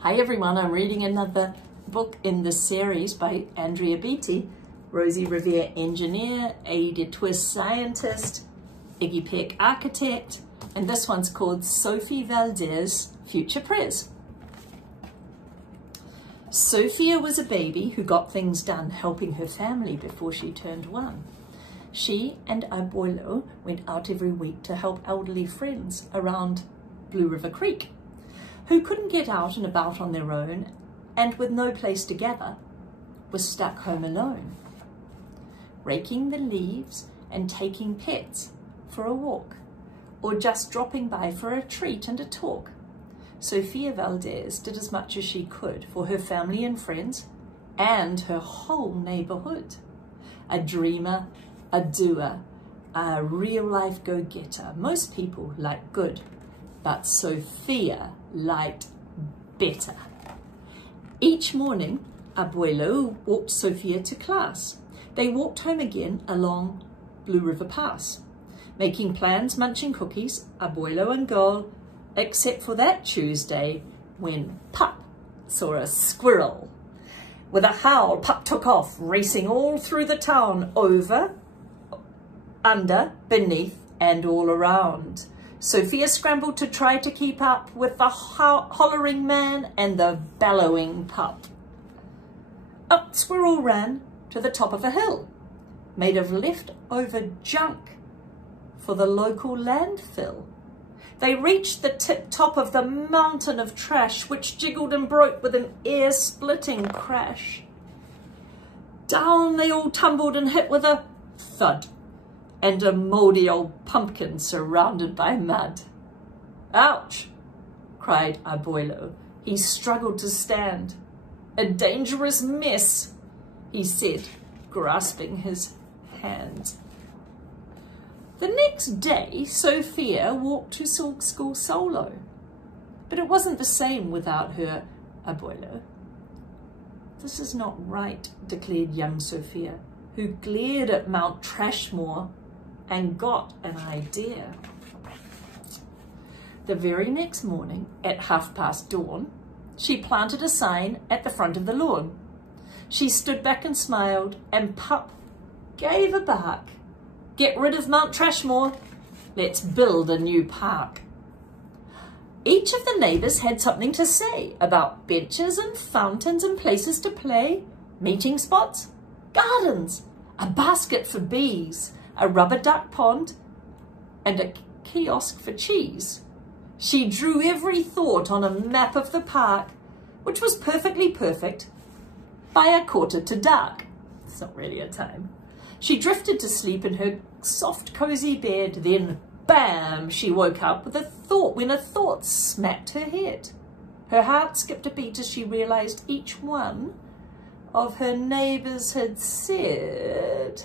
Hi everyone, I'm reading another book in the series by Andrea Beaty, Rosie Revere engineer, A.D. Twist scientist, Iggy Peck architect, and this one's called Sofia Valdez, future Prez. Sofia was a baby who got things done helping her family before she turned 1. She and Abuelo went out every week to help elderly friends around Blue River Creek, who couldn't get out and about on their own and with no place to gather, were stuck home alone, raking the leaves and taking pets for a walk, or just dropping by for a treat and a talk. Sofia Valdez did as much as she could for her family and friends and her whole neighborhood. A dreamer, a doer, a real-life go-getter. Most people like good, but Sofia liked better. Each morning, Abuelo walked Sofia to class. They walked home again along Blue River Pass, making plans, munching cookies, Abuelo and girl, except for that Tuesday when Pup saw a squirrel. With a howl, Pup took off, racing all through the town, over, under, beneath, and all around. Sofia scrambled to try to keep up with the hollering man and the bellowing Pup. Up Squirrel ran to the top of a hill, made of leftover junk for the local landfill. They reached the top of the mountain of trash, which jiggled and broke with an ear-splitting crash. Down they all tumbled and hit with a thud, and a mouldy old pumpkin surrounded by mud. "Ouch!" cried Abuelo. He struggled to stand. "A dangerous mess," he said, grasping his hand. The next day, Sofia walked to school solo, but it wasn't the same without her Abuelo. "This is not right," declared young Sofia, who glared at Mount Trashmore and got an idea. The very next morning, at dawn, she planted a sign at the front of the lawn. She stood back and smiled, and Pup gave a bark. "Get rid of Mount Trashmore. Let's build a new park." Each of the neighbours had something to say about benches and fountains and places to play, meeting spots, gardens, a basket for bees, a rubber duck pond, and a kiosk for cheese. She drew every thought on a map of the park, which was perfectly perfect, by a quarter to dark. It's not really a time. She drifted to sleep in her soft, cozy bed. Then, bam, she woke up with a thought when a thought smacked her head. Her heart skipped a beat as she realized each one of her neighbors had said,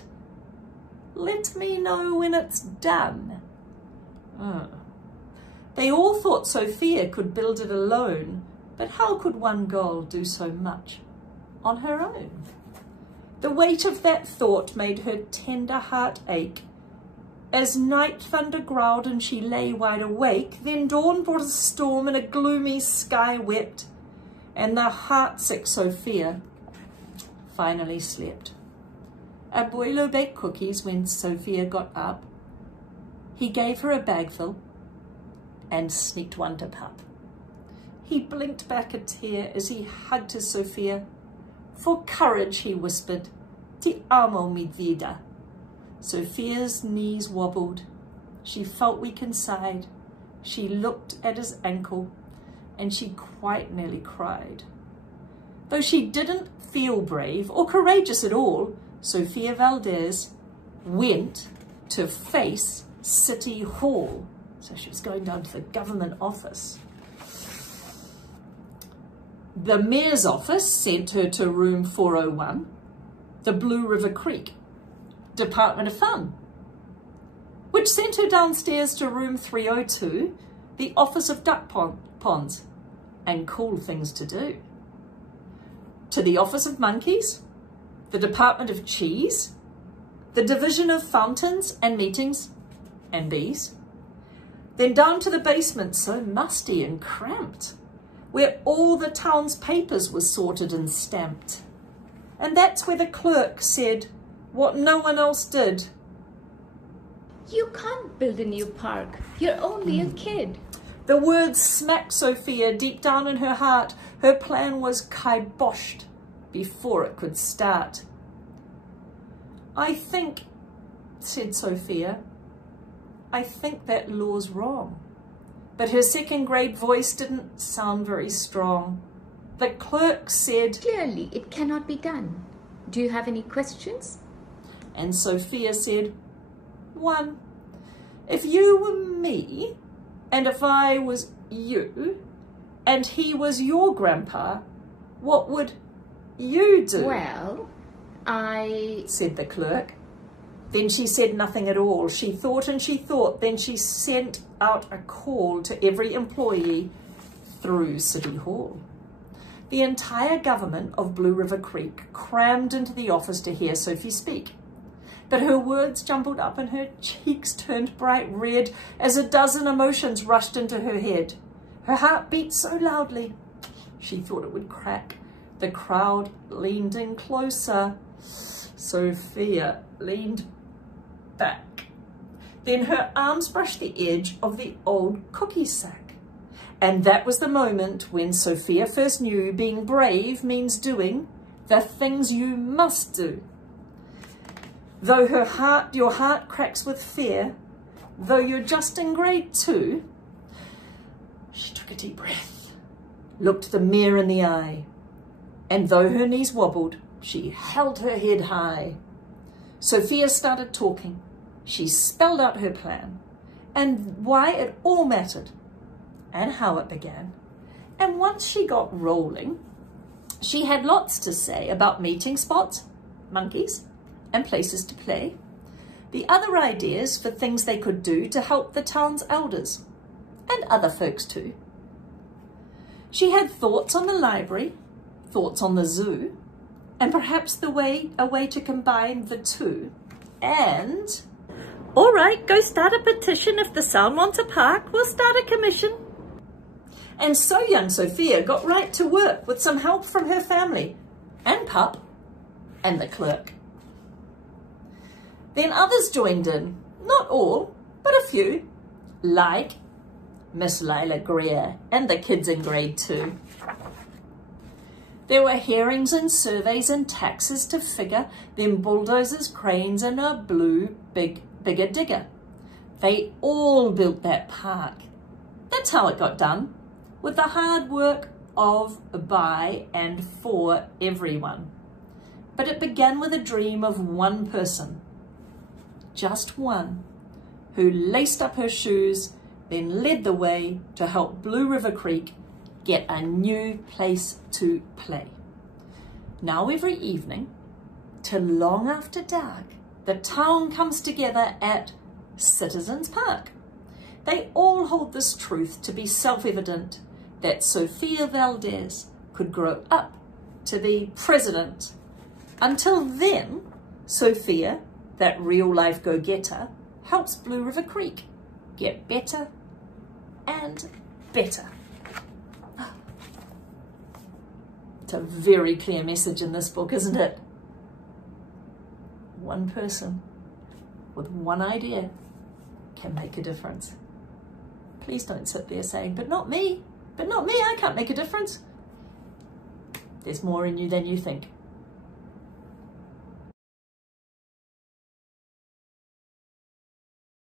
"Let me know when it's done." They all thought Sofia could build it alone, but how could one girl do so much on her own? The weight of that thought made her tender heart ache. As night thunder growled and she lay wide awake, then dawn brought a storm and a gloomy sky wept, and the heartsick Sofia finally slept. Abuelo baked cookies when Sofia got up. He gave her a bagful and sneaked one to Pup. He blinked back a tear as he hugged his Sofia. "For courage," he whispered. "Ti amo, mi vida." Sofia's knees wobbled. She felt weak inside. She looked at his ankle and she quite nearly cried. Though she didn't feel brave or courageous at all, Sofia Valdez went to face City Hall. So she was going down to the government office. The mayor's office sent her to room 401, the Blue River Creek Department of Fun, which sent her downstairs to room 302, the Office of Duck Ponds and Cool Things to Do, to the Office of Monkeys, the Department of Cheese, the Division of Fountains and Meetings and Bees, then down to the basement, so musty and cramped, where all the town's papers were sorted and stamped. And that's where the clerk said what no one else did. You can't build a new park. You're only a kid. The words smacked Sofia deep down in her heart. Her plan was kiboshed before it could start. I think, said Sofia, I think that law's wrong. But her second grade voice didn't sound very strong. The clerk said, Clearly, it cannot be done. Do you have any questions? And Sofia said, 1. If you were me, and if I was you, and he was your grandpa, what would you do? Well, said the clerk. Then she said nothing at all. She thought and she thought. Then she sent out a call to every employee through City Hall. The entire government of Blue River Creek crammed into the office to hear Sophie speak. But her words jumbled up and her cheeks turned bright red as a dozen emotions rushed into her head. Her heart beat so loudly, she thought it would crack. The crowd leaned in closer. Sofia leaned back. Then her arms brushed the edge of the old cookie sack. And that was the moment when Sofia first knew being brave means doing the things you must do. Though your heart cracks with fear, though you're just in grade 2, she took a deep breath, looked the mirror in the eye, and though her knees wobbled, she held her head high. Sofia started talking. She spelled out her plan and why it all mattered and how it began. And once she got rolling, she had lots to say about meeting spots, monkeys, and places to play, the other ideas for things they could do to help the town's elders, and other folks too. She had thoughts on the library, thoughts on the zoo, and perhaps a way to combine the two. And, all right, go start a petition. If the Sound wants a park, we'll start a commission. And so young Sofia got right to work with some help from her family, and Pup, and the clerk. Then others joined in, not all, but a few, like Miss Lila Greer and the kids in grade 2. There were hearings and surveys and taxes to figure, then bulldozers, cranes, and a blue bigger digger. They all built that park. That's how it got done, with the hard work of, by, and for everyone. But it began with a dream of one person, just one, who laced up her shoes, then led the way to help Blue River Creek get a new place to play. Now every evening, till long after dark, the town comes together at Citizens Park. They all hold this truth to be self-evident, that Sofia Valdez could grow up to be president. Until then, Sofia, that real-life go-getter, helps Blue River Creek get better and better. It's a very clear message in this book, isn't it? One person with one idea can make a difference. Please don't sit there saying, but not me, I can't make a difference. There's more in you than you think.